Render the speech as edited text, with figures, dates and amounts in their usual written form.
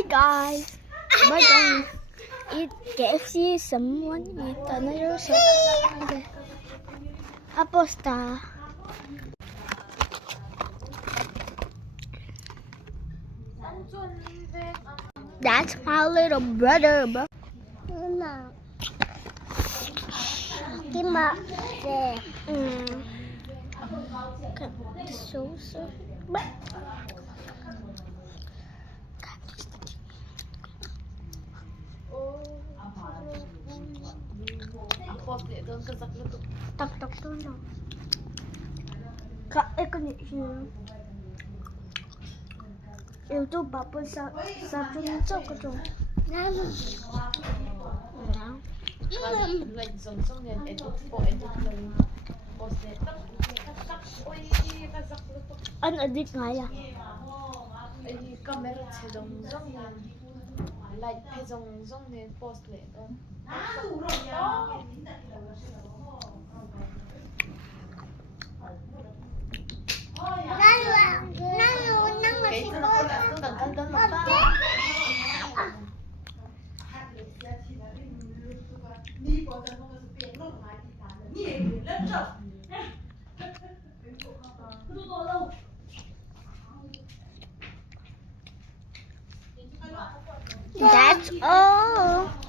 Hi guys, we're going to eat KFC. Someone eat another okay. Aposta. That's my little brother, bro. So. Tak dulu. Kak, ini itu bapak satu cok itu. An edit nga ya. Camera light post That's all.